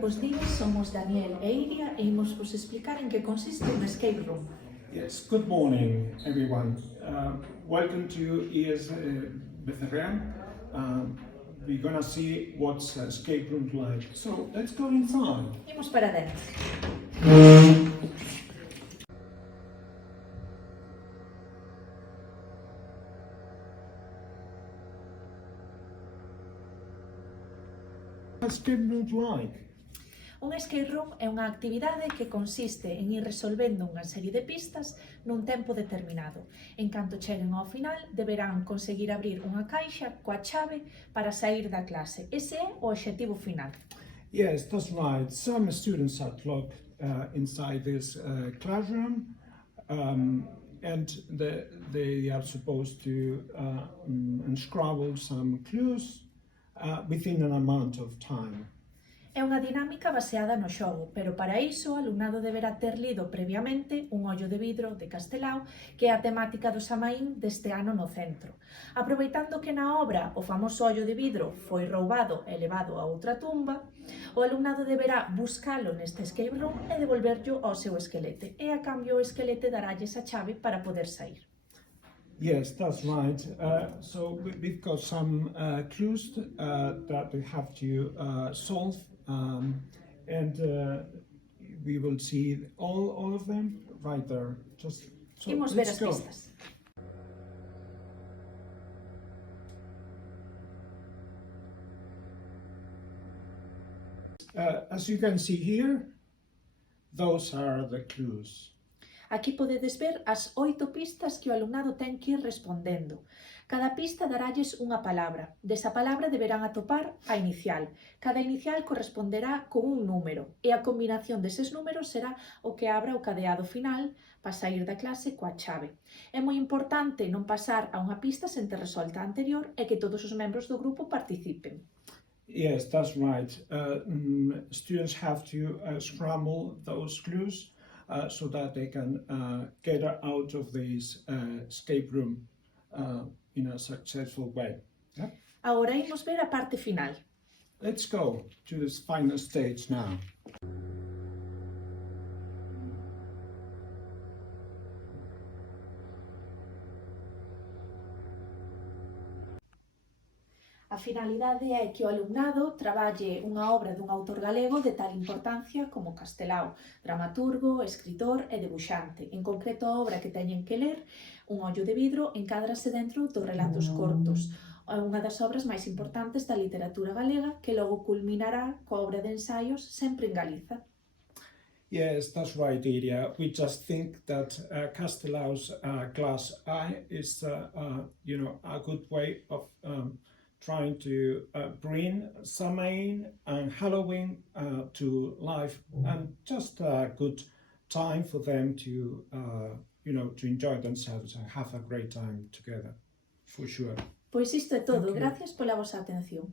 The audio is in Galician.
Bos días, somos Daniel e Iria e imos vos explicar en que consiste un escape room. Yes, good morning, everyone. Welcome to ES Becerrean. We're gonna see what's escape room like. So let's go inside. Imos para dentro. Escape room like. Un escape room é unha actividade que consiste en ir resolvendo unha serie de pistas nun tempo determinado. En canto cheguen ao final, deberán conseguir abrir unha caixa coa chave para sair da clase. Ese é o obxectivo final. Yes, that's right. Some students are locked inside this classroom, and they are supposed to unscramble some clues within an amount of time. É unha dinámica baseada no xogo, pero para iso o alumnado deberá ter lido previamente Un ollo de vidro de Castelao, que é a temática do Samaín deste ano no centro. Aproveitando que na obra o famoso ollo de vidro foi roubado e levado a outra tumba, o alumnado deberá buscalo neste escape room e devolverlo ao seu esquelete, e a cambio o esquelete daralles a chave para poder sair. Yes, that's right. So we've got some clues that we have to solve, and we will see all of them right there. Just so Imos ver let's as go. pistas. As you can see here, those are the clues. Aquí podedes ver as 8 pistas que o alumnado ten que ir respondendo. Cada pista daralles unha palabra. Desa palabra deberán atopar a inicial. Cada inicial corresponderá con un número e a combinación deses números será o que abra o cadeado final para sair da clase coa chave. É moi importante non pasar a unha pista sen ter resolta a anterior e que todos os membros do grupo participen. Yes, that's right. Students have to scramble those clues so that they can get out of this escape room in a successful way. Yeah? Agora imos ver a parte final. Let's go to this final stage now. A finalidade é que o alumnado traballe unha obra dun autor galego de tal importancia como Castelao, dramaturgo, escritor e debuxante. En concreto, a obra que teñen que ler, Un ollo de vidro, encádrase dentro dos relatos cortos, unha das obras máis importantes da literatura galega que logo culminará coa obra de ensaios Sempre en Galiza. Yes, that's right, Iria. We just think that Castelao's class I is, a good way of trying to bring Samhain and Halloween to life, and just a good time for them to, to enjoy themselves and have a great time together, for sure. Pois isto é todo. Gracias pola vosa atención.